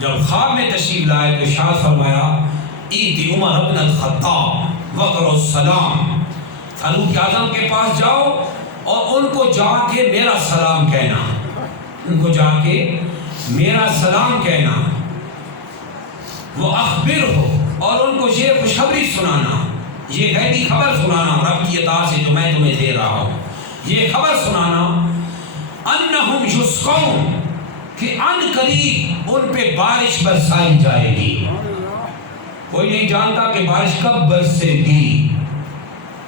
جب خواب میں تشریف لائے تو ارشاد فرمایا ایتی عمر ابن الخطاب وقر السلام، فاروق اعظم کے پاس جاؤ اور ان کو جا کے میرا سلام کہنا، ان کو جا کے میرا سلام کہنا، وہ اخبر ہو، اور ان کو یہ خوشخبری سنانا، یہ غیبی خبر سنانا رب کی عطا سے جو میں تمہیں دے رہا ہوں، یہ خبر سنانا انہم یسقون، کہ ان قریب ان پہ بارش برسائی جائے گی۔ کوئی نہیں جانتا کہ بارش کب برسے گی،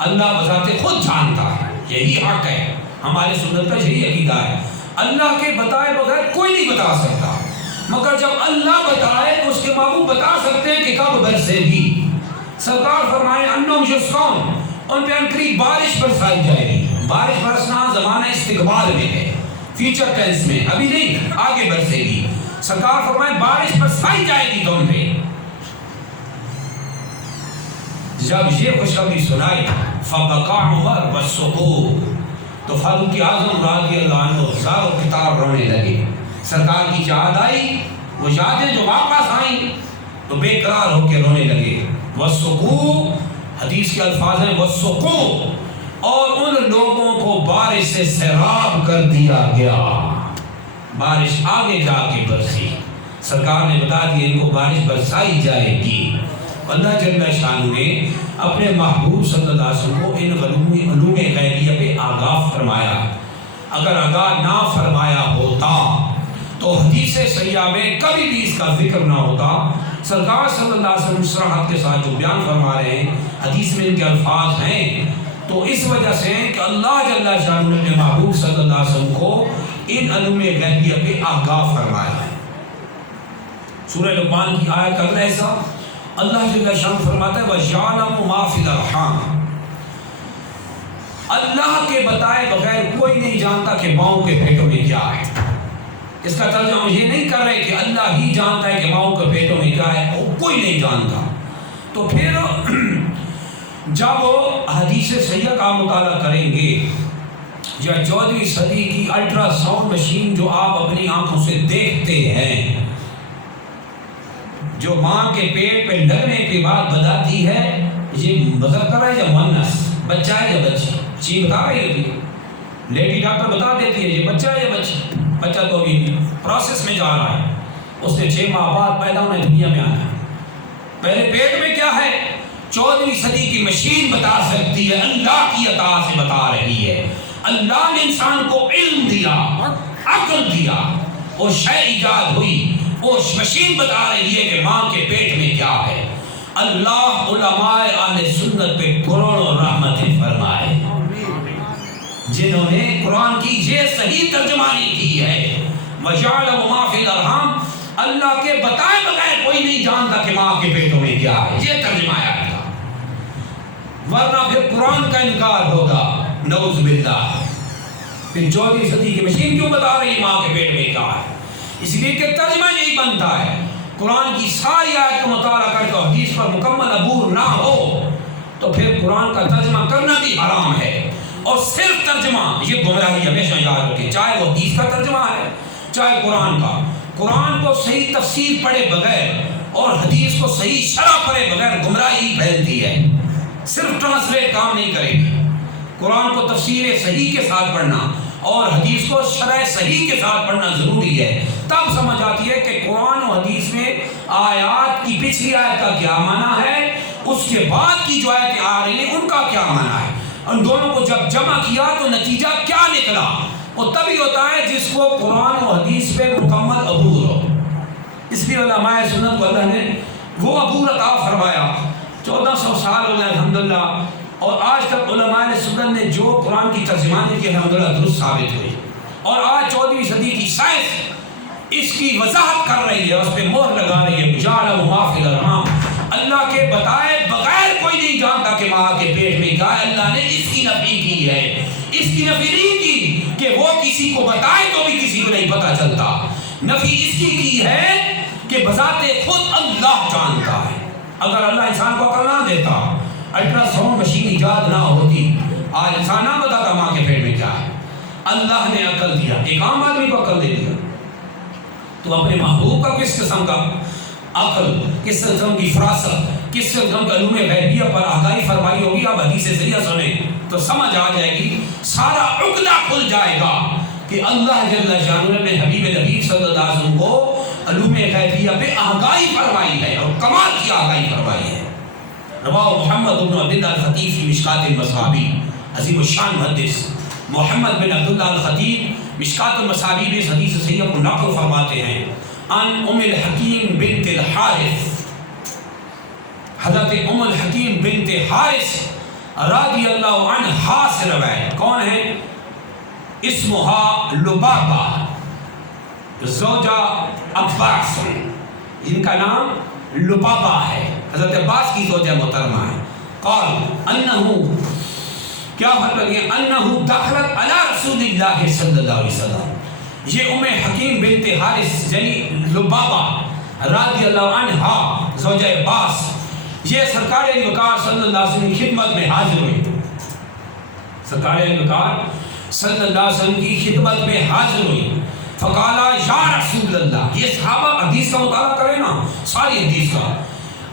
اللہ بذات خود جانتا ہے، یہی حق ہے، ہمارے سنت کا یہی عقیدہ ہے، اللہ کے بتائے بغیر کوئی نہیں بتا سکتا، مگر جب اللہ بتائے تو اس کے محبوب بتا سکتے ہیں کہ کب برسے گی۔ سرکار فرمائے انہم یسقون، ان پہ انقریب بارش برسائی جائے گی۔ بارش برسنا زمانہ استقبال میں ہے، فیوچر ٹینس میں، ابھی نہیں، آگے برسے گی۔ سرکار فرمائے بارش برسائی جائے گی تم پہ۔ جب یہ خوشخبری سنائی فبکا عمر والسقوط، تو فاروق اعظم رضی اللہ عنہ زار و قطار رونے لگے۔ سرکار کی یاد آئی، وہ یادیں جو واپس آئیں تو بے قرار ہو کے رونے لگے۔ والسقوط، حدیث کے الفاظ ہیں والسقوط، اور ان لوگوں کو بارش سے سیراب کر دیا گیا، بارش آگے جا کے برسی۔ سرکار نے بتا دیا ان کو بارش برسائی جائے گی۔ اللہ جل شانہ نے اپنے محبوب صلی اللہ علیہ وسلم کو ان علوم غیبیہ پہ آگاہ فرمایا۔ اگر آگاہ نہ فرمایا ہوتا تو حدیث صحیحہ میں کبھی بھی اس کا ذکر نہ ہوتا۔ سرکار صلی اللہ علیہ وسلم صراحت کے ساتھ جو بیان فرما رہے ہیں، حدیث میں ان کے الفاظ ہیں، تو اس وجہ سے کہ اللہ جل شانہ نے اپنے محبوب صلی اللہ علیہ وسلم کو ان علوم غیبیہ پہ آگاہ فرمایا ہے۔ سورہ لقمان کی آیت کا ایسا اللہ جل شانہ فرماتا ہے وَيَعْلَمُ مَا فِي الْأَرْحَامِ، اللہ کے بتائے بغیر کوئی نہیں جانتا کہ ماؤں کے پیٹوں میں کیا ہے۔ اس کا ترجمہ یہ نہیں کر رہے کہ اللہ ہی جانتا ہے کہ ماؤں کے پیٹوں میں کیا ہے، اور کوئی نہیں جانتا۔ تو پھر جب حدیث صحیحہ کا مطالعہ کریں گے یا 14ویں صدی کی الٹرا ساؤنڈ مشین جو آپ اپنی آنکھوں سے دیکھتے ہیں، جو ماں کے پیٹ پہ لگنے کے بعد بتاتی ہے یہ مذکر ہے یا مؤنث، بچہ ہے یا بچی، جی بتا رہی ہوتی ہے، لیڈی ڈاکٹر بتا دیتی ہے یہ بچہ ہے یا بچی۔ بچہ تو ابھی پروسیس میں جا رہا ہے، اس نے 6 ماہ بعد پیدا ہونا ہے، دنیا میں آنا ہے، پہلے پیٹ میں کیا ہے 14ویں صدی کی مشین بتا سکتی ہے، اللہ کی عطا سے بتا رہی ہے۔ اللہ نے انسان کو علم دیا، عقل دیا، وہ شے ایجاد ہوئی، وہ مشین بتا رہی ہے کہ ماں کے پیٹ میں کیا ہے۔ اللہ علماء اہل سنت پہ کروڑوں رحمتیں فرمائے جنہوں نے قرآن کی یہ صحیح ترجمانی کی ہے۔ وَيَعْلَمُ مَا فِي الْأَرْحَامِ، اللہ کے بتائے بغیر کوئی نہیں جانتا کہ ماں کے پیٹوں میں کیا ہے، یہ ترجمہ آیا تھا، ورنہ پھر قرآن کا انکار ہوگا، نعوذ باللہ۔ پھر 14ویں صدی کی مشین کیوں بتا رہی ہے ماں کے پیٹ میں کیا ہے؟ اس لیے کہ ترجمہ یہی بنتا ہے، قرآن کی ساری آیت کا مطالعہ کر کے حدیث پر مکمل عبور نہ ہو تو پھر قرآن کا ترجمہ کرنا بھی حرام ہے، اور صرف ترجمہ یہ گمراہی ہمیشہ یاد رکھیں، چاہے وہ حدیث کا ترجمہ ہے چاہے قرآن کا۔ قرآن کو صحیح تفسیر پڑھے بغیر اور حدیث کو صحیح شرح پڑھے بغیر گمراہی پھیلتی ہے، صرف ٹرانسلیٹ کام نہیں کرے گی۔ قرآن کو تفسیر صحیح کے ساتھ پڑھنا اور حدیث کو شرح صحیح کے ساتھ پڑھنا ضروری ہے، تب سمجھ آتی ہے کہ قرآن و حدیث میں آیات کی پچھلی آیت کا کیا معنی ہے، اس کے بعد کی جو آیتیں آ رہی ہیں ان کا کیا معنی ہے، ان دونوں کو جب جمع کیا تو نتیجہ کیا نکلا۔ وہ تبھی ہوتا ہے جس کو قرآن و حدیث پہ مکمل عبور ہو۔ اس لیے علماء سنت کو اللہ نے وہ عبور عطا فرمایا۔ 1400 سال ہو گئے الحمدللہ، اور آج تک علماء سنت نے جو قرآن کی ترجمانی کی الحمدللہ درست ثابت ہوئی، اور آج 14ویں صدی کی سائنس اس کی وضاحت کر رہی ہے، اس پہ مہر لگا رہی ہے۔ وَيَعْلَمُ مَا فِي الْأَرْحَامِ، اللہ کے بتائے بغیر کوئی نہیں جانتا کہ ماں کے پیٹ میں کیا ہے۔ اللہ نے اس کی نفی کی ہے، اس کی نفی نہیں کی کہ وہ کسی کو بتائے تو بھی کسی کو نہیں پتا چلتا، نفی اس کی ہے کہ بذات خود اللہ جانتا ہے۔ اگر اللہ انسان کو عقل نہ دیتا، الٹرا ساؤنڈ مشین ایجاد نہ ہوتی، آج انسان نہ بتاتا ماں کے پیٹ میں کیا ہے۔ اللہ نے عقل دیا، ایک عام آدمی کو عقل دے دیا، تو اپنے محبوب کا کس قسم کا عقل، کس قسم کی فراست، کس قسم کا علوم غیبیہ پر آگاہی فرمائی ہوگی، آپ حدیث ذریعہ سنیں تو سمجھ آ جائے گی، سارا عقدہ کھل جائے گا کہ اللہ جل شانہ نے حبیب نبی صلی اللہ علیہ وسلم کو علوم غیبیہ پہ آگاہی فرمائی ہے اور کمال کی آگاہی فرمائی ہے۔ رواہ محمد بن عبداللہ الخطیب فی مشکات المصابیح، عظیم الشان محدث محمد بن عبداللہ الخطیب مشکات المصابیح میں اس حدیث صحیحہ کو نقل فرماتے ہیں، عن ام الحکیم بنت الحارث، حضرت ام الحکیم بنت حارث رضی اللہ عنہا سے روایت، کون ہے؟ اسمہا لبابہ زوجہ عباس، ان کا نام لبابہ ہے، حضرت عباس کی زوجہ محترمہ ہے۔ قال انہو، کیا فرق ہے؟ انہو دخلت علی رسول اللہ صلی اللہ علیہ وسلم، یہ ام حکیم بنت حارث یعنی لبابہ رضی اللہ عنہا زوجہ عباس، یہ سرکار وقار صلی اللہ علیہ وسلم کی خدمت میں حاضر ہوئی، سرکار وقار صلی اللہ علیہ وسلم کی خدمت میں حاضر ہوئی۔ فقالا یا رسول اللہ، یہ صحابہ حدیث کا مطالعہ کریں نا، ساری حدیث کا،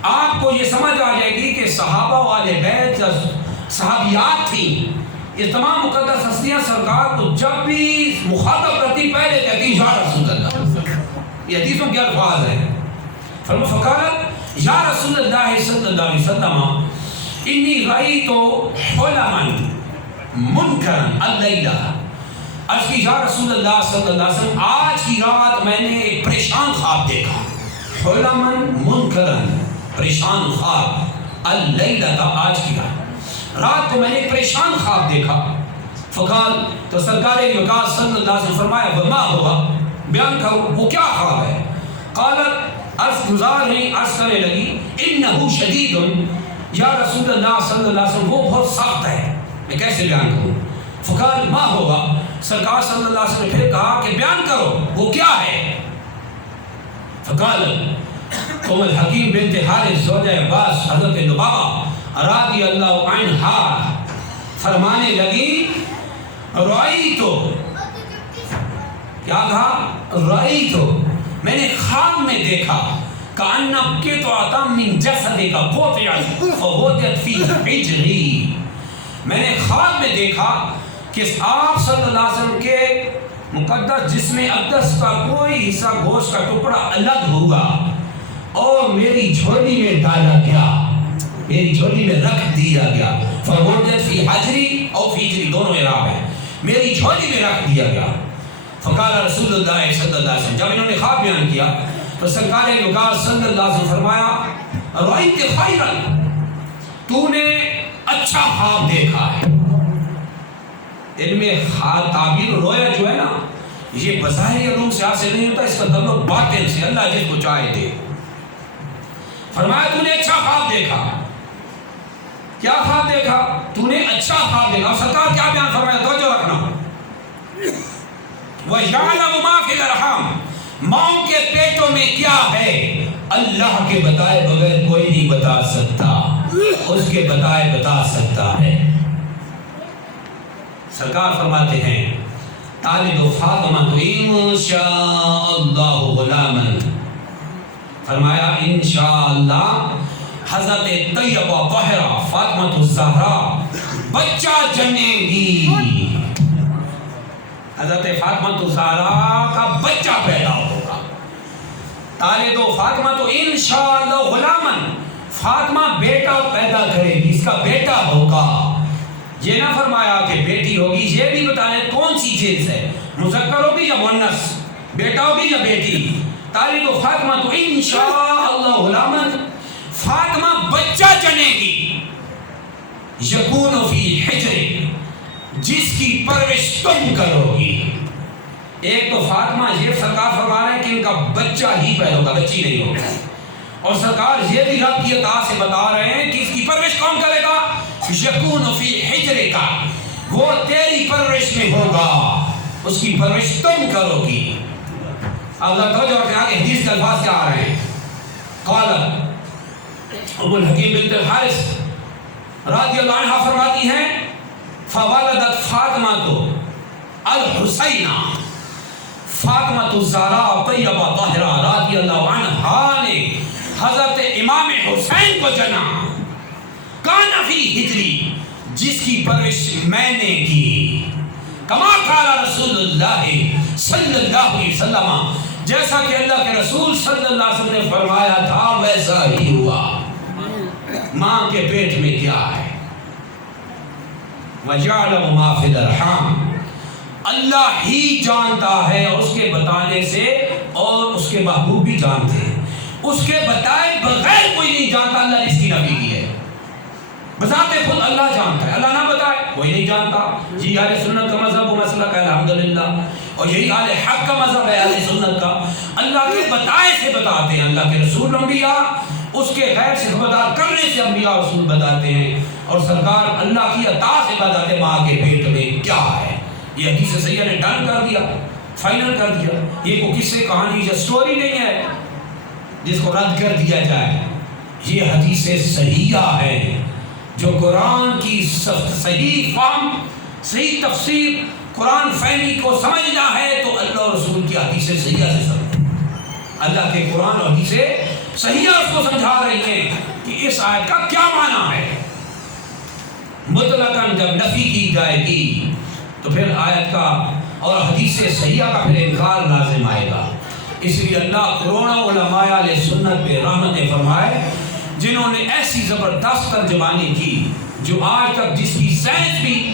آپ کو یہ سمجھ آ جائے گی کہ صحابہ والے بیت یا صحابیات تھیں، یہ تمام مقدس ہستیاں سرکار کو جب بھی مخاطب کرتی پہلے کہتی یا رسول اللہ، یہ حدیثوں کے الفاظ ہیں۔ فرمایا فقالت یا رسول اللہ صلی اللہ علیہ وسلم انی رأیت حلما منکرا اللیلہ، عرض کی یا رسول اللہ صلی اللہ علیہ وسلم آج کی رات میں نے ایک پریشان خواب دیکھا، حلما منکرا پریشان خواب، اللیلہ تھا آج کی رات کو میں نے ایک پریشان خواب دیکھا۔ فقال، تو سرکار وقار صلی اللہ علیہ وسلم فرمایا وما ہوا، بیان کرو وہ کیا خواب ہے؟ قالت، عرض گزار نہیں، عرض کرنے لگی انہو شدید، یا رسول اللہ صلی اللہ علیہ وسلم وہ بہت سخت ہے، میں کیسے بیان کروں؟ فقال ما ہوا، سرکار صلی اللہ علیہ وسلم نے پھر کہا کہ بیان کرو وہ کیا ہے؟ فقال ام الحکیم بنت حارث زوجہ عباس حضرت لبابہ رضی اللہ عنہا فرمانے لگی رأیتو، کیا کہا؟ رأیتو، میں نے خواب میں دیکھا کأن قطعۃ من جسدک قطعت فوضعت فی حجری، میں نے خواب میں دیکھا کہ آپ صلی اللہ علیہ وسلم کے مقدس جسم اقدس کا کوئی حصہ گوشت کا ٹکڑا الگ ہوا اور میری جھولی میں ڈالا گیا، میری جھولی میں رکھ دیا گیا، فوضعت فی حجری اور فی حجری دونوں اعراب ہیں، میری جھولی میں رکھ دیا گیا۔ فقال رسول اللہ صلی اللہ علیہ وسلم، جب انہوں نے خواب بیان کیا تو سرکار وقار صلی اللہ علیہ وسلم فرمایا رأیت خیرا، تو نے اچھا خواب دیکھا ہے۔ ان میں تعبیر رویا جو ہے نا، یہ بظاہری علوم سے حاصل نہیں ہوتا، اس کا تعلق باطن سے، اللہ جس کو چاہے دے۔ فرمایا تو نے اچھا خواب دیکھا، کیا خواب دیکھا؟ تو نے اچھا خواب دیکھا، اور سرکار کیا بیان فرمایا، توجہ رکھنا، وَيَعْلَمُ مَا فِي الْأَرْحَامِ، ماؤں کے پیٹوں میں کیا ہے اللہ کے بتائے بغیر کوئی نہیں بتا سکتا، اس کے بتائے بتا سکتا ہے۔ سرکار فرماتے ہیں طالب فاطمہ تو انشاءاللہ غلاما، فرمایا انشاءاللہ حضرت طیبہ طاہرہ فاطمہ الزہرا بچہ جنے گی، حضرت فاطمہ الزہرا کا بچہ پیدا ہوگا۔ طالب فاطمہ تو انشاءاللہ غلاما، فاطمہ بیٹا پیدا کرے گی، اس کا بیٹا ہوگا۔ یہ نہ فرمایا کہ بیٹی ہوگی، یہ بھی بتانے کون سی چیز ہے، مذکر ہوگی یا مؤنث، بیٹا ہوگی یا بیٹی۔ طالب فاطمہ تو انشاءاللہ غلاما، فاطمہ بچہ جنے گی، یکون فی حجر، جس کی پرورش تم کرو گی۔ ایک تو فاطمہ یہ سرکار فرما رہے ہیں کہ ان کا بچہ ہی پیدا ہوگا، بچی نہیں ہوگا، اور سرکار یہ بھی رب کی عطا سے بتا رہے ہیں کہ اس کی پرورش کون کرے گا؟ یکون فی حجر کا، وہ تیری پرورش میں ہوگا، اس کی پرورش تم کرو گی۔ اللہ توجہ رکھیں، آگے حدیث کے الفاظ کیا آ رہے ہیں؟ قالت ام الحکیم بنت الحارث رضی اللہ عنہ فرماتی ہیں فولدت فاطمہ تو الحسینہ، فاطمہ الزہرا طیبہ طاہرہ رضی اللہ عنہا نے حضرت امام حسین کو جنا، کان فی ہجری، جس کی پرورش میں نے کی، کما قال رسول اللہ صلی اللہ علیہ وسلم، جیسا کہ اللہ کے رسول صلی اللہ علیہ وسلم نے فرمایا تھا ویسا ہی ہوا۔ ماں کے پیٹ میں کیا ہے؟ وَيَعْلَمُ مَا فِي الْأَرْحَامِ، اللہ ہی جانتا ہے، اور اس کے بتانے سے، اور اس کے محبوب بھی جانتے ہیں، اس کے بتائے بغیر کوئی نہیں جانتا۔ اللہ نے اس کی نفی کی ہے، بذات خود اللہ جانتا ہے، اللہ نہ بتائے کوئی نہیں جانتا۔ جی اہل سنت کا مذہب و مسلک ہے الحمدللہ، اور یہی اہل حق کا مذہب ہے اہل سنت کا، اللہ کے بتائے سے بتاتے ہیں۔ اللہ کے رسول انبیاء اس کے غیر سے خبردار کرنے سے انبیاء رسول بتاتے ہیں، اور سرکار اللہ کی عطا سے بتاتے ہیں ماں کے پیٹ میں کیا ہے۔ یہ حدیث صحیحہ نے ڈن کر دیا، فائنل کر دیا۔ یہ کوئی قصے کہانی یا سٹوری نہیں ہے جس کو رد کر دیا جائے، یہ حدیث صحیحہ ہے جو قرآن کی صحیح فہم، صحیح تفسیر، قرآن فہمی کو سمجھنا ہے تو اللہ اور رسول کی حدیث صحیحہ سے سمجھو۔ اللہ کے قرآن اور حدیث صحیحہ اس کو سمجھا رہی ہیں کہ اس آیت کا کیا معنی ہے۔ مطلقاً جب نفی کی جائے گی تو پھر آیت کا اور حدیث صحیحہ کا پھر انکار لازم آئے گا۔ اس لیے اللہ کروڑوں علماء علیہ سنت پہ رحمت فرمائے جنہوں نے ایسی زبردست ترجمانی کی جو آج تک جس کی سائنس بھی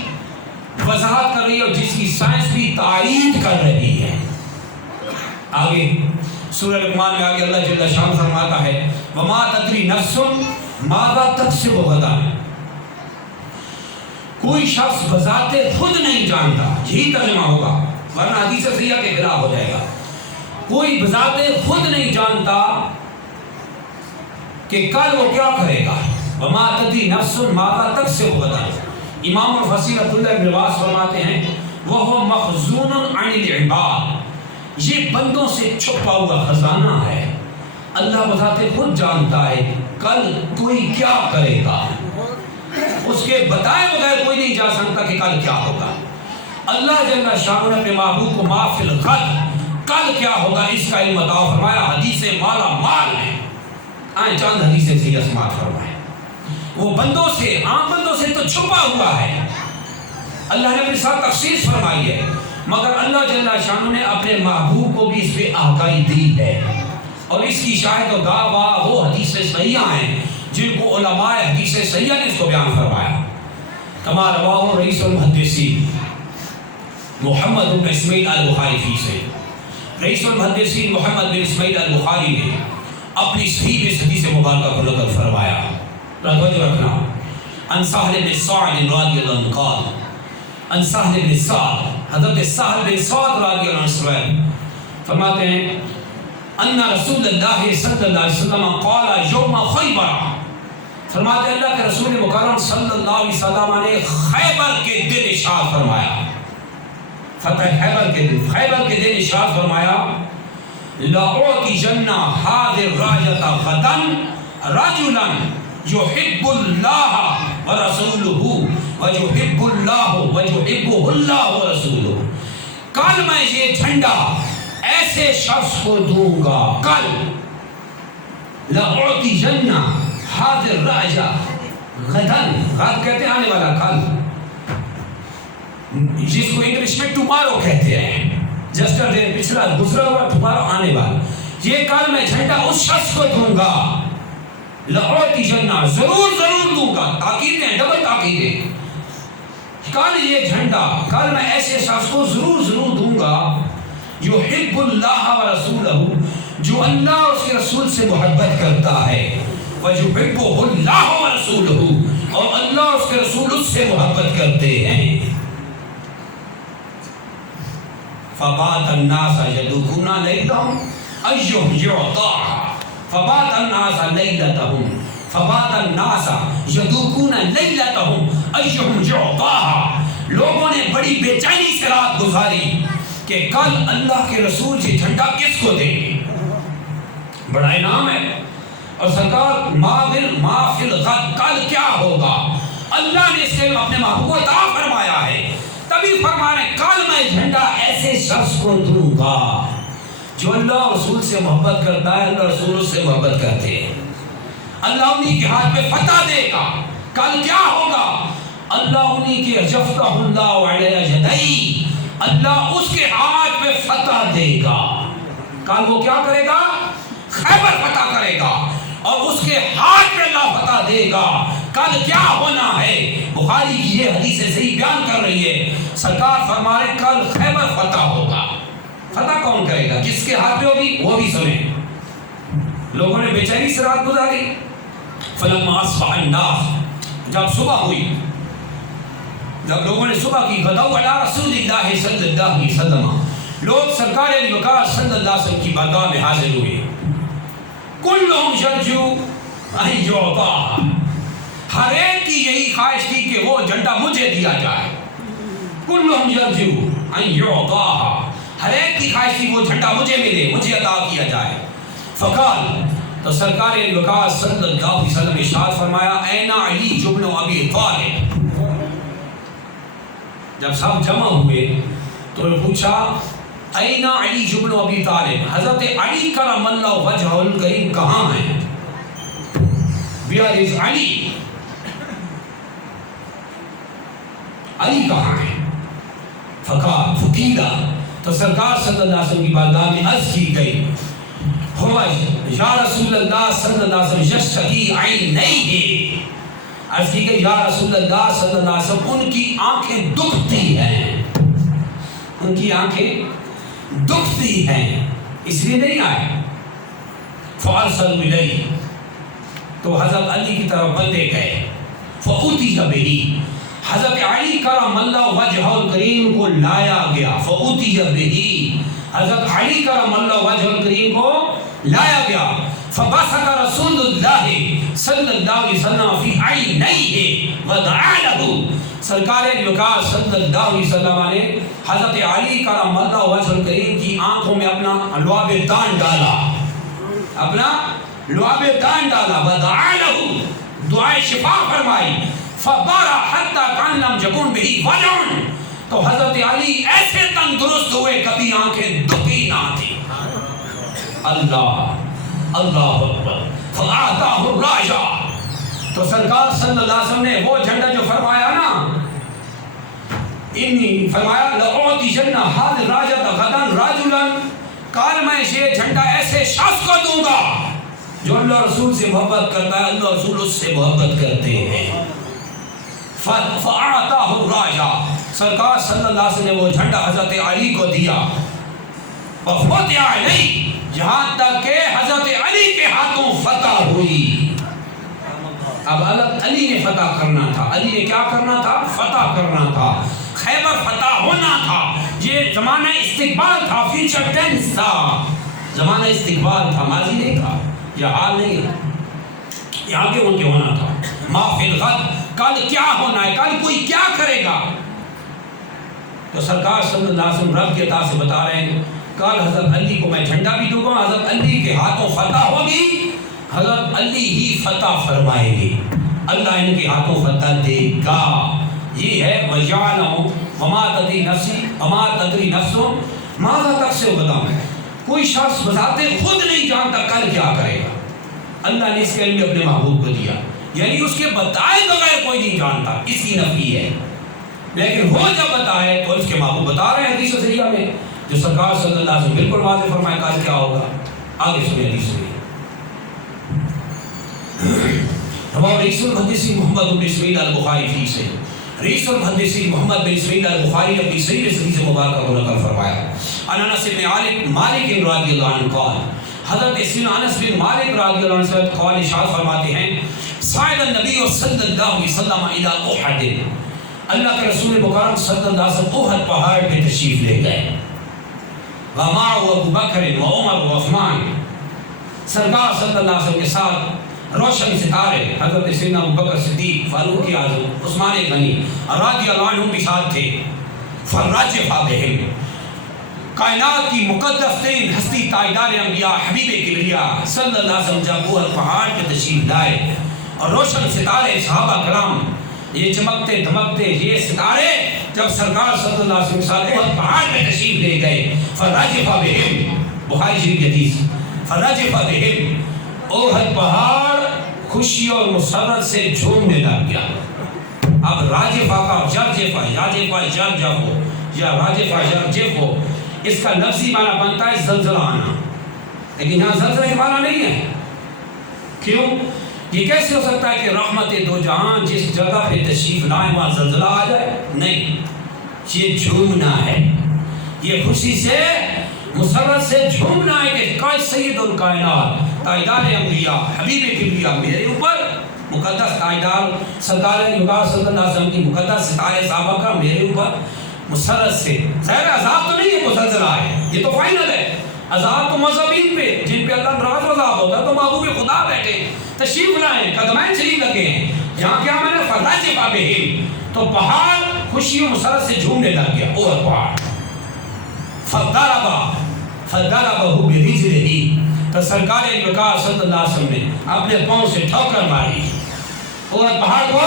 وضاحت کر رہی ہے اور جس کی سائنس بھی تائید کر رہی ہے۔ آگے سورہ لقمان میں آگے اللہ جل شان فرماتا ہے وما تدری نفس ماذا تکسب غدا، کوئی شخص بذات خود نہیں جانتا، یہی ترجمہ ہوگا ورنہ حدیث صحیحہ کے خلاف ہو جائے گا۔ کوئی بذات خود نہیں جانتا کہ کل وہ کیا کرے گا۔ وما تدری نفس ماذا تکسب غدا، امام الفصیح عبداللہ ابن عباس فرماتے ہیں وہ مخزون عن العباد، یہ بندوں سے چھپا ہوا خزانہ ہے، اللہ بذات خود جانتا ہے کل کوئی کیا کرے گا، اس کے بتائے بغیر کوئی نہیں جا سکتا کہ کل کیا ہوگا۔ اللہ جل شانہ نے اپنے محبوب کو ما فی الغد، کل کیا ہوگا اس کا علم عطا فرمایا، حدیث مالا مال ہے۔ آئیں چاند حدیثیں سے سماعت فرمائے، وہ بندوں سے، عام بندوں سے تو چھپا ہوا ہے، اللہ نے اپنے ساتھ تخصیص فرمائی ہے، مگر اللہ جل شانہ نے اپنے محبوب کو بھی اس پہ آگاہی دی ہے، اور اس کی شاہد و گواہ وہ حدیث صحیحہ ہیں جن کو علماء حدیث صحیحہ نے اس کو بیان فرمایا۔ کما رواہ رئیس المحدثین محمد بن اسماعیل البخاری فی صحیح، رئیس المحدثین محمد بن اسماعیل البخاری نے اپنی صحیح میں حدیث مبارکہ کو نقل فرمایا۔ توجہ رکھنا، ان سہل بن سعد رضی اللہ عنہ قال، ان سہل بن سعد، حضرت سہل بن سعد رضی اللہ عنہ فرماتے ہیں ان رسول اللہ صلی اللہ علیہ وسلم قال یوم خیبر، فرماتے ہیں اللہ کے رسول مکرم صلی اللہ علیہ وسلم نے خیبر کے دن ارشاد فرمایا، فتح خیبر کے دن، خیبر کے دن ارشاد فرمایا لأعطین هذه الراية غدا رجلا يحب الله ورسوله ويحب الله ويحبه الله ورسوله، کل میں یہ جھنڈا ایسے شخص کو دوں گا، کل لأعطین هذه الراية غدا، غد کہتے ہیں آنے والا، کل جس کو انگلش میں ٹمارو کہتے ہیں، جسٹرڈے پچھلا گزرا ہوا، ٹمارو آنے والا، یہ کل میں جھنڈا اس شخص کو دوں گا، لأعطین ضرور ضرور دوں گا، تاکید ہے، ڈبل تاکید ہے، کل یہ جھنڈا، کل میں ایسے شخص کو ضرور ضرور دوں گا یحب اللہ ورسولہ، جو اللہ اور اس کے رسول سے محبت کرتا ہے، وَيُحِبُّهُ اللَّهُ وَرَسُولُهُ، اور اللہ اور اس کے رسول اس سے محبت کرتے ہیں۔ فبات الناس يدوكون ليلهم أيهم يعطاها، فبات الناس ليلتهم، فبات الناس يدوكون ليلتهم أيهم يعطاها، لوگوں نے بڑی بے چینی سے رات گزاری کہ کل اللہ کے رسول یہ جھنڈا کس کو دیں گے، بڑا انعام ہے، اور سرکار ما فی الغد، کل کیا ہوگا اللہ نے اس کے اپنے محبوب کو عطا فرمایا ہے تبھی فرما رہے کل میں جھنڈا ایسے شخص کو دوں گا جو اللہ رسول سے محبت کرتا ہے، اللہ رسول اس سے محبت کرتے ہیں، اللہ انہی کے ہاتھ میں فتح دے گا۔ کل کیا ہوگا؟ اللہ انہی کے جفتہ اللہ علیہ جدئی، اللہ اس کے ہاتھ میں فتح دے گا۔ کل وہ کیا کرے گا؟ خیبر فتح کرے گا اور اس کے ہاتھ میں اللہ فتح دے گا۔ کل کیا ہونا ہے؟ بخاری کی یہ حدیث صحیح بیان کر رہی ہے، سرکار فرما رہے کل خیبر فتح ہوگا۔ فتح کون کرے گا؟ کس کے ہاتھ میں ہوگی؟ وہ بھی سنیں۔ لوگوں نے بے چینی سے رات گزاری۔ فلما اصبح الناس، جب صبح ہوئی، جب لوگوں نے صبح کی، غدوا علی رسول اللہ صلی اللہ علیہ وسلم، لوگ سرکار وقار صلی اللہ علیہ وسلم کی بارگاہ میں حاضر ہوئے۔ کلہم یرجو ان یعطاہ، ہر ایک کی یہی خواہش تھی کہ وہ جھنڈا مجھے دیا جائے۔ کلہم یرجو ان یعطاہ، ہر ایک کی خواہش تھی وہ جھنڈا مجھے ملے، مجھے عطا کیا جائے۔ فقال، تو سرکار وقار صلی اللہ علیہ وسلم ارشاد فرمایا این علی بن ابی طالب۔ جب سب جمع ہوئے تو نے پوچھا این علی بن ابی طالب، حضرت علی کرم اللہ وجہہ الکریم کہاں ہیں؟ Where is علی؟ علی کہاں ہے؟ فقیلا، تو سرکار صلی اللہ علیہ وسلم کی بارگاہ میں عرض کی گئی، ہوا یا رسول اللہ صلی اللہ علیہ وسلم یشتکی عینیہ، عرض کی گئی یا رسول اللہ صلی اللہ علیہ وسلم ان کی آنکھیں دکھتی ہیں، ان کی آنکھیں دکھتی ہیں، اس لیے نہیں آئے۔ فارسل الیہ، تو حضرت علی کی طرف بندے گئے، فأتی بہ، حضرت علی کرم اللہ وجہہ الکریم کو لایا گیا، فأتی بہ، حضرت علی کرم اللہ وجہہ الکریم کو لایا گیا۔ فبصق رسول اللہ صلی اللہ علیہ وسلم فی عینیہ ودعا لہ، سرکار وقار صلی اللہ علیہ وسلم نے حضرت علی کرم اللہ وجہہ الکریم کی آنکھوں میں اپنا لعاب دان ڈالا، اپنا لعاب دان ڈالا، ودعا لہ، دعائے شفا فرمائی۔ فبرأ حتی کان لم یکن بہ وجع، تو حضرت علی ایسے تندرست ہوئے کبھی آنکھیں دکھی نہ تھی۔ اللہ اللہ اکبر۔ فاعطاہ الراجہ، تو سرکار صلی اللہ علیہ وسلم نے وہ جھنڈا جو فرمایا نا، انی فرمایا لأعطین ھذا الراجہ غدا رجلا، کل میں یہ جھنڈا ایسے شخص کو دوں گا جو اللہ رسول سے محبت کرتا ہے، اللہ رسول اس سے محبت کرتے ہیں۔ فاعطاہ الراجہ، سرکار صلی اللہ علیہ وسلم نے وہ جھنڈا حضرت علی کو دیا۔ وفتح علیہ، یہاں تک کہ حضرت علی کے ہاتھوں فتح ہوئی۔ اب علی نے فتح کرنا تھا، علی نے کیا کرنا تھا؟ فتح کرنا تھا، خیبر فتح ہونا تھا۔ یہ زمانہ استقبال تھا، فیوچر ٹینس تھا، زمانہ استقبال تھا، ماضی نہیں تھا، یہ حال نہیں ہے، یہ آگے ان کے ہونا تھا۔ ما فی الغد، کل کیا ہونا ہے، کل کوئی کیا کرے گا؟ تو سرکار صلی اللہ علیہ وسلم رب کے عطا سے بتا رہے ہیں کل حضرت علی کو میں جھنڈا بھی دوں گا، حضرت علی کے ہاتھوں فتح ہوگی، حضرت علی ہی فتح فرمائے گی، اللہ ان کے ہاتھوں فتح دے گا۔ یہ ہے وَجَعَلَهُ وَمَا تَدْرِي نَفْسٌ وَمَا تَدْرِي نَفْسٌ مَاذَا تَكْسِبُ غَدًا، کوئی شخص بذاتِ خود نہیں جانتا کل کیا کرے گا، اللہ نے اس کے علم اپنے محبوب کو دیا، یعنی اس کے بتائے بغیر کوئی نہیں جانتا، اس کی نفی ہے، لیکن وہ جب بتائے تو اس کے محبوب بتا رہے ہیں حدیث صحیحہ میں، جو سرکار صلی اللہ علیہ وسلم بالکل واضح فرمائے کل کیا ہوگا۔ آگے سنیں حدیث میں، رواه رئیس المحدثین محمد بن اسماعیل البخاری فی صحیح، رئیس المحدثین محمد بن اسماعیل البخاری اپنی صحیح حدیث مبارکہ کو نقل فرمایا۔ عن انس بن مالک رضی اللہ عنہ قال، حضرت انس بن مالک رضی اللہ عنہ سے قال ارشاد فرماتے ہیں صعد النبی صلی اللہ علیہ وسلم الی احد، اللہ کے رسول مکرم صلی اللہ علیہ وسلم احد پہاڑ پہ تشریف لے گئے، ومعه ابو بکر و عمر و عثمان، سرکار صلی اللہ علیہ وسلم کے ساتھ روشن ستارے حضرت سیدنا ابو بکر صدیق، فاروق اعظم، عثمان غنی رضی اللہ عنہم بھی ساتھ تھے۔ فرجف بہم، کائنات کی مقدس ترین ہستی تاجدار انبیاء حبیب کبریا صلی اللہ علیہ وسلم جب وہ پہاڑ پہ تشریف لائے اور روشن ستارے صحابہ کرام یہ چمکتے دھمکتے یہ ستارے جب سرکار صلی اللہ علیہ وسلم احد پہاڑ پہ تشریف لے گئے، فرجف بہم، بخاری شریف کی حدیث، فرجف بہم، احد پہاڑ خوشی اور مسرت سے جھومنے لگ گیا۔ اب راجفہ کا جرجفہ، یاجفہ جرجف ہو یا راجفہ جرجف ہو، اس کا لفظی معنی بنتا ہے زلزلہ آنا، لیکن یہاں زلزلہ کے معنی نہیں ہے۔ کیوں؟ یہ کیسے ہو سکتا ہے کہ رحمت دو جہاں جس جگہ پہ تشریف لائے وہاں زلزلہ آ جائے؟ نہیں، یہ جھومنا ہے، یہ خوشی سے مسرت سے جھومنا ہے کہ کائے سید الکائنات، تاجدار انبیاء، حبیب کبریا میرے اوپر، مقدس تاجدار سرکار انبیاء صلی اللہ علیہ وسلم کی مقدس ستارے صحابہ کا میرے اوپر مسرت سے۔ ظاہر عذاب تو نہیں ہے، وہ زلزلہ ہے، یہ تو فائنل ہے۔ عذاب تو مذہبین پہ، جن پہ اللہ ناراض عذاب ہوتا ہے، تو محبوب خدا بیٹھے تشریف لائیں، قدمین شریف لگے ہیں۔ یہاں کیا میں نے فرجف بہم، تو پہاڑ خوشی و مسرت سے جھومنے لگ گیا، احد پہاڑ۔ فضربہ برجلہ، تو سرکار انبیاء صلی اللہ علیہ وسلم نے اپنے پاؤں سے ٹھوکر ماری، احد پہاڑ کو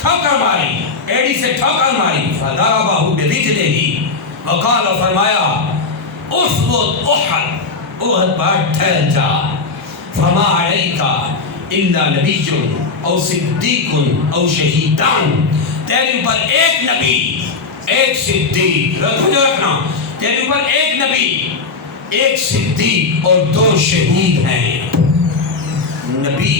ٹھوکر ماری، ایڑی سے ٹھوکر ماری۔ فضربہ برجلہ، وقال، فرمایا اثبت احد، احد پہاڑ ٹھہر جا، فما علیک الا نبی او صدیق او شہیدان، تیرے اوپر ایک نبی، ایک صدیق، رکھنا، تیرے اوپر ایک نبی، ایک صدیق اور دو شہید ہیں۔ نبی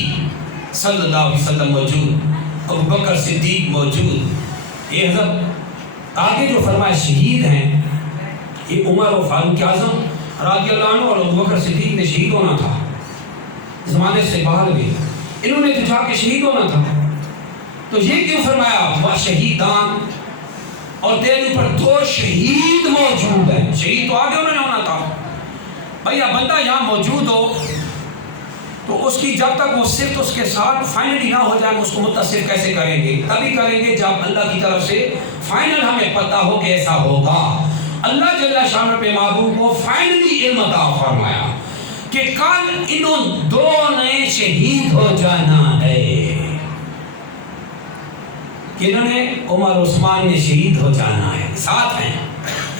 صلی اللہ علیہ وسلم موجود، ابو بکر صدیق موجود، یہ حضرت آگے جو فرمایا شہید ہیں، یہ عمر و فاروق اعظم رضی اللہ عنہ اور ابو بکر صدیق نے شہید ہونا تھا، زمانے سے باہر بھی انہوں نے تو جا کے شہید ہونا تھا، تو یہ کیوں فرمایا وہ شہیدان، اور تیرے اوپر دو شہید موجود ہیں۔ شہید تو آگے انہوں نے ہونا تھا، بھیا بندہ یہاں موجود ہو تو اس کی جب تک وہ صرف اس کے ساتھ فائنلی نہ ہو جائے، اس کو متصف کیسے کریں گے؟ تبھی کریں گے جب اللہ کی طرف سے فائنل ہمیں پتہ ہو کہ ایسا ہوگا۔ اللہ جل شانہ پہ محبوب کو فائنلی علم عطا فرمایا کہ کل انہوں دو نے شہید ہو جانا ہے، کہ انہوں نے عمر عثمان نے شہید ہو جانا ہے، ساتھ ہیں،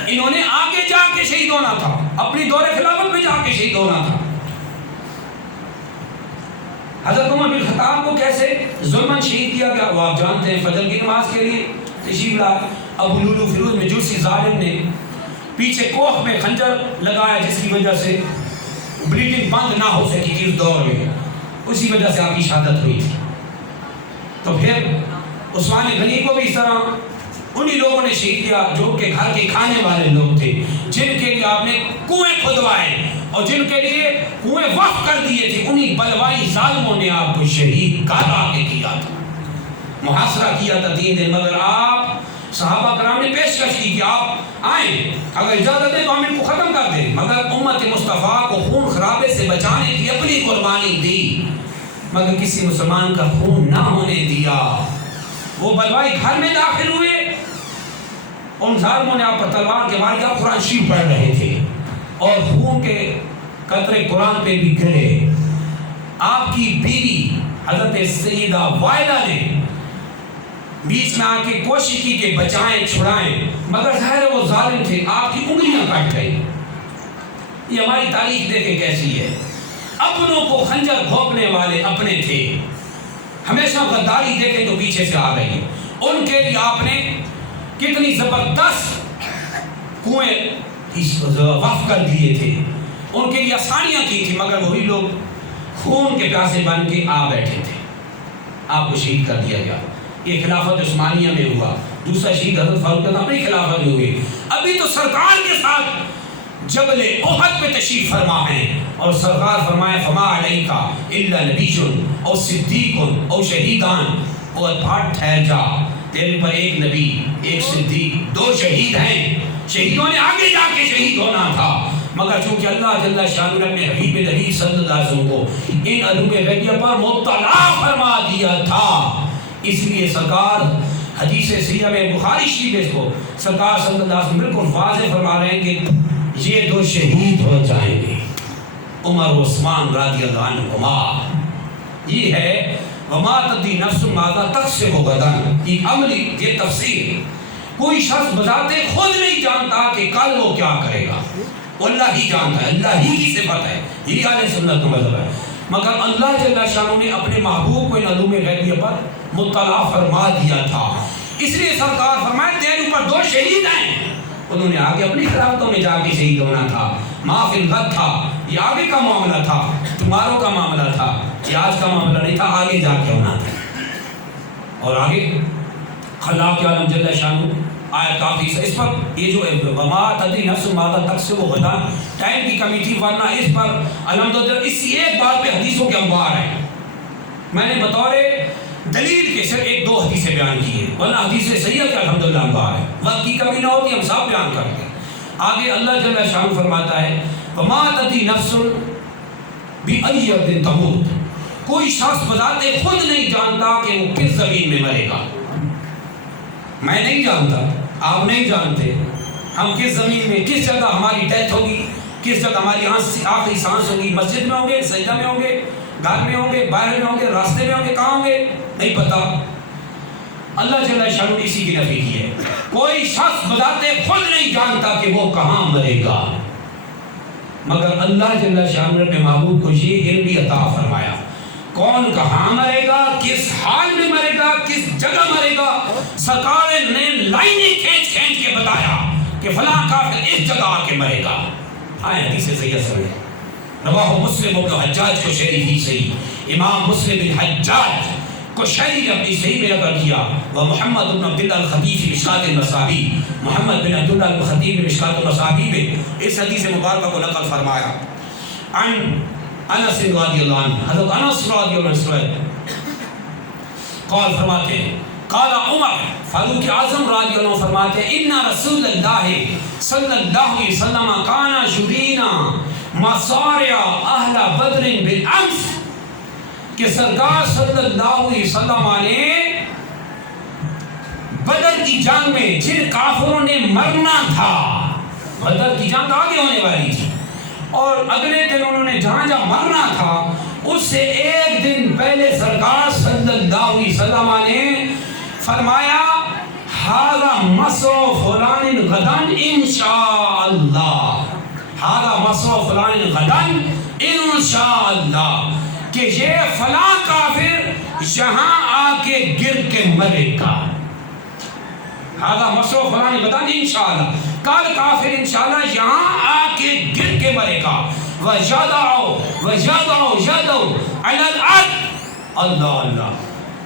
انہوں نے آگے جا کے شہید ہونا تھا، اپنی دور خلافت میں جا کے شہید ہونا تھا۔ حضرت عمر بن خطاب کو کیسے ظلماً شہید کیا گیا وہ آپ جانتے ہیں۔ فجر کی نماز کے لیے تشریف لائے، ابو لولو فیروز مجوسی ظالم نے پیچھے کوہ میں خنجر لگایا، جس کی وجہ سے بلیڈنگ بند نہ ہو سکی تھی اس دور میں، اسی وجہ سے آپ کی شہادت ہوئی تھی۔ تو پھر عثمان غنی کو بھی اس طرح انہی لوگوں نے شہید کیا جو کہ گھر کے کھانے والے لوگ تھے، جن کے لیے آپ نے کنویں کھدوائے اور جن کے لیے کنویں وقف کر دیے تھے، انہی بلوائی ظالموں نے آپ کو شہید کر کے کیا تھا، محاصرہ کیا تھا 3 دن، مگر آپ صحابہ کرام نے پیشکش کی کہ آپ آئیں، اگر اجازت دیں تو ہم ان کو ختم کر دیں، مگر امت مصطفیٰ کو خون خرابے سے بچانے کی اپنی قربانی دی، مگر کسی مسلمان کا خون نہ ہونے دیا۔ وہ بلوائی گھر میں داخل ہوئے، ان ظالموں نے آپ پر تلوار کے وار کیا، قرآن شریف پڑھ رہے تھے اور خون کے قطرے قرآن پہ بھی گرے۔ آپ کی بیوی حضرت سیدہ وائلہ نے بیچ میں آ کے کوشش کی کہ بچائیں چھڑائیں، مگر ظاہر ہے وہ ظالم تھے، آپ کی انگلیاں کٹ گئی۔ یہ ہماری تاریخ دیکھیں کیسی ہے، اپنوں کو خنجر گھونپنے والے اپنے تھے، ہمیشہ غداری دیکھیں تو پیچھے سے آ رہی ہے۔ ان کے لیے آپ نے کتنی زبردست کنویں وقف کر دیے تھے، ان کے لیے آسانیاں کی تھی، مگر وہی لوگ خون کے پیاسے بن کے آ بیٹھے تھے، آپ کو شہید کر دیا گیا۔ یہ خلافت عثمانیہ میں ہوا، دوسرا شہید حضرت فاروق اعظم اپنی خلافت میں ہوئے۔ ابھی تو سرکار کے ساتھ جبل احد پہ تشریف فرما ہے، اور سرکار فرمائے فما علیک الا نبی او صدیق او شہیدان، احد پہاڑ ٹھہر جا، تیرے پر ایک نبی، ایک صدیق، 2 شہید ہیں۔ شہیدوں نے آگے جا کے شہید ہونا تھا، مگر چونکہ اللہ جل شانہ نے اپنے حبیب نبی صلی اللہ علیہ وسلم کو ان علوم غیبیہ پر مطلع فرما دیا تھا، اس لیے سرکار حدیث سیرہ میں بخاری شریف اس کو سرکار صلی اللہ علیہ وسلم بالکل واضح فرما رہے ہیں کہ یہ 2 شہید ہو جائیں گے، عمر و عثمان رضی اللہ عنہما۔ یہ ہے وما تدری نفس ماذا تکسب غدا، ایک عملی یہ تفسیر کوئی شخص بذات خود نہیں جانتا کہ کل وہ کیا کرے گا، وہ اللہ ہی جانتا ہے، اللہ ہی کی صفت ہے، یہ اہل سنت کا مذہب ہے۔ مگر اللہ جل شانہ نے اپنے محبوب کو ان علوم غیبیہ پر مطلع فرما دیا تھا، اس لیے سرکار فرمائے تیرے اوپر 2 شہید ہیں۔ انہوں نے آگے اپنی خلافتوں میں جا کے شہید ہونا تھا، ما فی الغد تھا، یہ آگے کا معاملہ تھا، تمہاروں کا معاملہ تھا، یہ آج کا معاملہ نہیں تھا، آگے جا کے ہونا تھا۔ اور آگے اللہ کے عالم جل شانہ آیت کافی ہے اس پر، یہ جو وما تدری نفس ماذا تکسب غدا، ٹائم کی کمی تھی ورنہ اس پر الحمدللہ اس ایک بات پہ حدیثوں کے انبار ہیں۔ میں نے بطور دلیل کے صرف 1-2 حدیثیں بیان کی ہیں، ورنہ حدیثیں صحیح ہے کہ الحمدللہ انبار ہے، وقت کی کمی نہ ہوتی ہم سب بیان کرتے ہیں۔ آگے اللہ جل شانہ فرماتا ہے وما تدری نفس بأی ارض تموت، کوئی شخص بذات خود نہیں جانتا کہ وہ کس زمین میں مرے گا۔ میں نہیں جانتا، آپ نہیں جانتے ہم کس زمین میں، کس جگہ ہماری ڈیتھ ہوگی، کس جگہ ہماری آخری سانس ہوگی، مسجد میں ہوں گے، سجدہ میں ہوں گے، گھر میں ہوں گے، باہر میں ہوں گے، راستے میں ہوں گے، کہاں ہوں گے، نہیں پتا۔ اللہ جل شانہ نے اسی کی نفی کی ہے، کوئی شخص بذات خود نہیں جانتا کہ وہ کہاں مرے گا، مگر اللہ جل شانہ نے اپنے محبوب کو یہ علم بھی عطا فرمایا، کون کہاں مرے گا، کس حال میں مرے گا، کس جگہ مرے گا۔ سرکار نے لائنیں کھینچ کھینچ کے بتایا کہ فلاں کافر اس جگہ آ کے مرے گا۔ آئے حدیث صحیح سمجھے، رواہ مسلم بن حجاج کو شریح ہی صحیح، امام مسلم بن حجاج کو شریح اپنی صحیح میں نقل کیا، وہ محمد بن عبداللہ الخطیب فی مشکاۃ المصابیح، محمد بن عبداللہ الخطیب فی مشکاۃ المصابیح میں اس حدیث مبارکہ کو نقل فرمایا۔ عن انس رضی اللہ عنہ، حضرت انس رضی اللہ عنہ قال فرماتے ہیں قال عمر، فاروق اعظم رضی اللہ عنہ فرماتے ہیں ان رسول اللہ صلی اللہ علیہ وسلم کانا یرینا مصارع اہل بدر بالامس، کہ سرکار صلی اللہ علیہ وسلم نے بدر کی جنگ میں جن کافروں نے مرنا تھا، بدر کی جنگ آگے ہونے والی تھی اور اگلے دن انہوں نے جہاں جہاں مرنا تھا اس سے 1 دن پہلے سرکار صلی اللہ علیہ وسلم نے فرمایا ھذا مسو فلان غدن انشاءاللہ، ھذا مسو فلان غدن انشاءاللہ، کہ یہ فلاں کافر یہاں آ کے گر کے مرے گا، ھذا مسو فلان غدن انشاءاللہ، کل کافر انشاءاللہ یہاں آ کے گر کے مرے گا۔ وَجَدَعُ يَدَوْ عَلَى الْأَرْضِ، اللہ اللہ،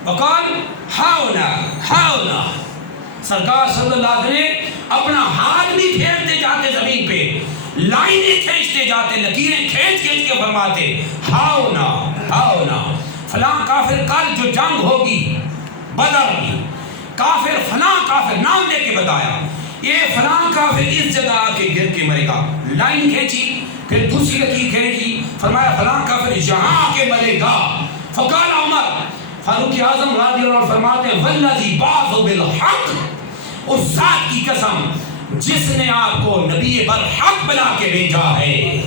وقال ہاؤنا، سرکار صلی اللہ علیہ وسلم نے اپنا ہاتھ بھی پھیرتے جاتے زمین پہ، لائنیں کھینچتے جاتے، لکیریں کھینچ کھینچ کے فرماتے ہاؤنا، فلاں کافر کل جو جنگ ہوگی بدر کی، کافر فلاں کافر نام لے کے بتایا، یہ فلاں کافر اس جگہ آ کے گر کے مرے گا، لائن کھینچی، پھر دوسری لکیر کھینچی، فرمایا فلاں کافر یہاں آ کے مرے گا۔ فقال عمر، فاروق اعظم رضی اللہ عنہ فرماتے ہیں والذی بعث بالحق، اس ذات کی قسم جس نے آپ کو نبی برحق بنا کے بھیجا ہے،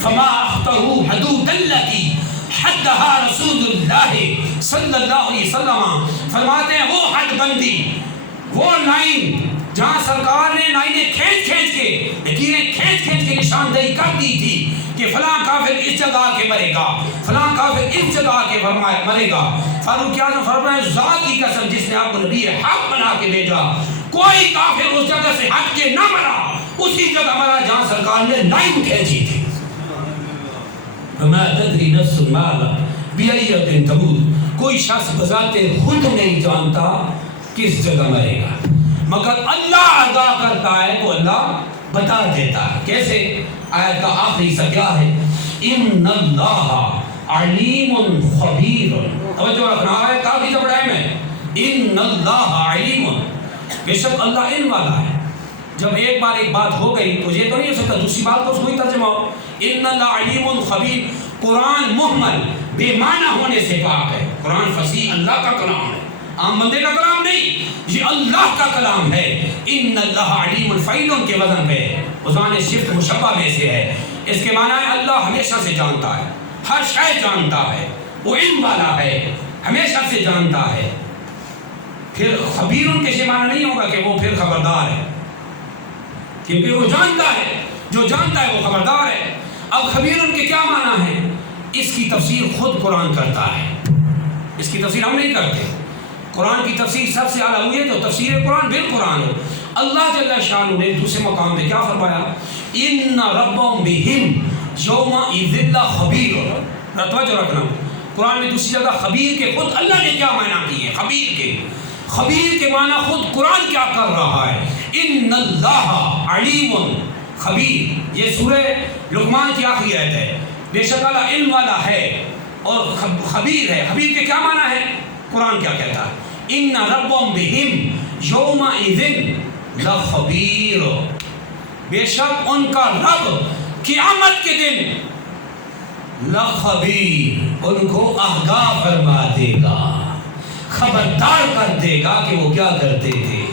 فما اخطروا حدود التي حدها رسول اللہ صلی اللہ علیہ وسلم، فرماتے ہیں وہ حد بندی، وہ لائن جہاں سرکار نے لائنیں کھینچ کھینچ کے، لکیریں کھینچ کھینچ کے نشاندہی کر دی تھی کہ فلاں کافر اس جگہ آ کے مرے گا، فلاں کافر اس جگہ آ کے مرے گا۔ فاروق اعظم فرمائے ذات کی قسم جس نے آپ کو نبی حق بنا کے بھیجا، کوئی کافر اس جگہ سے ہٹ کے نہ مرا، اسی جگہ مرا جہاں سرکار نے لائن کھینچی تھی۔ وما تدری نفس ماذا بأی ارض تموت، کوئی شخص بذات خود نہیں جانتا کس جگہ مرے گا، مگر اللہ آگاہ کرتا ہے تو اللہ بتا دیتا ہے۔ کیسے؟ آیت کا آخری حصہ کیا ہے؟ ان اللہ علیم خبیر، توجہ رکھنا ہے، کافی جب ٹائم ہے، ان اللہ علیم، بے شک اللہ علم والا ہے۔ جب ایک بار ایک بات ہو گئی تو یہ تو نہیں ہو سکتا دوسری بات کو اس کو ہی ترجمہ ہو۔ ان اللہ علیم خبیر، قرآن محمل بے معنی ہونے سے پاک ہے، قرآن فصیح اللہ کا کلام ہے، عام بندے کا کلام نہیں، یہ اللہ کا کلام ہے۔ ان اللہ علیم الفعیل کے وزن پہ، وزن شفت مشبہ میں سے ہے، اس کے معنی ہے اللہ ہمیشہ سے جانتا ہے، ہر شے جانتا ہے، وہ علم والا ہے، ہمیشہ سے جانتا ہے۔ پھر خبیر ان کے معنی نہیں ہوگا کہ وہ پھر خبردار ہے، کیونکہ وہ جانتا ہے، جو جانتا ہے وہ خبردار ہے۔ اب خبیر ان کے کیا معنی ہے؟ اس کی تفسیر خود قرآن کرتا ہے، اس کی تفسیر ہم نہیں کرتے۔ قرآن کی تفسیر سب سے اعلیٰ ہوئی ہے تو تفسیر قرآن بالقرآن ہو۔ اللہ جل شانہ نے دوسرے مقام میں کیا فرمایا؟ ان ربهم بهم یومئذ لخبیر، توجہ رکھنا، قرآن میں دوسری جگہ خبیر کے خود اللہ نے کیا معنی کی ہے؟ خبیر کے معنی خود قرآن کیا کر رہا ہے؟ ان اللہ علیم خبیر، یہ سورہ لقمان کی آخری آیت ہے۔ بے شک اللہ علم والا ہے اور خبیر ہے۔ خبیر کے کیا معنی ہے؟ قرآن کیا کہتا ہے؟ ان ربهم بهم یومئذ لخبیر، بے شک ان کا رب قیامت کے دن لخبیر، ان کو آگاہ فرما دے گا، خبردار کر دے گا کہ وہ کیا کرتے تھے،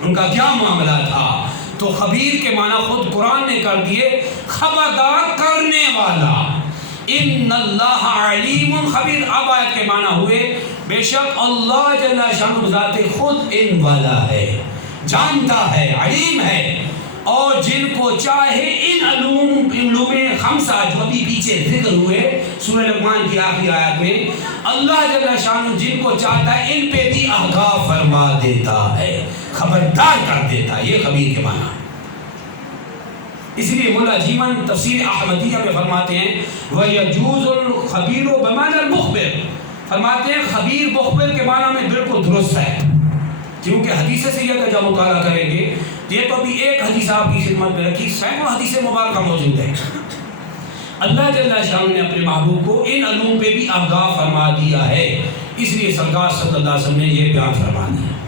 ان کا کیا معاملہ تھا۔ تو خبیر کے معنی خود قرآن نے کر دیے، خبردار کرنے والا۔ ان اللہ علیم خبیر، اب آیت کے معنی ہوئے بے شک اللہ جل شانہ ذات خود علم والا ہے، جانتا ہے، علیم ہے، اور جن کو چاہے ان علوم خمسہ جو ابھی پیچھے ذکر ہوئے سورہ لقمان کی آخری آیت میں، اللہ جل شانہ جن کو چاہتا ہے ان پہ بھی آگاہ فرما دیتا ہے، خبردار کر دیتا ہے۔ یہ خبیر کے معنی۔ اس لیے مولا جیون تفسیر احمدیہ میں فرماتے ہیں وَيَجُوزُ الْخَبِيرُ بِمَعْنَى الْمُخْبِرُ، فرماتے ہیں خبیر مخبر کے معنی میں بالکل درست ہے، کیونکہ حدیث سیدہ جب مطالعہ کریں گے، یہ تو ابھی ایک حدیث آپ کی خدمت میں رکھی، سینکڑوں حدیث مبارکہ موجود ہے۔ اللہ جل شانہ نے اپنے محبوب کو ان علوم پہ بھی آگاہ فرما دیا ہے، اس لیے سرکار صلی اللہ علیہ وسلم نے یہ بیان فرما دیا۔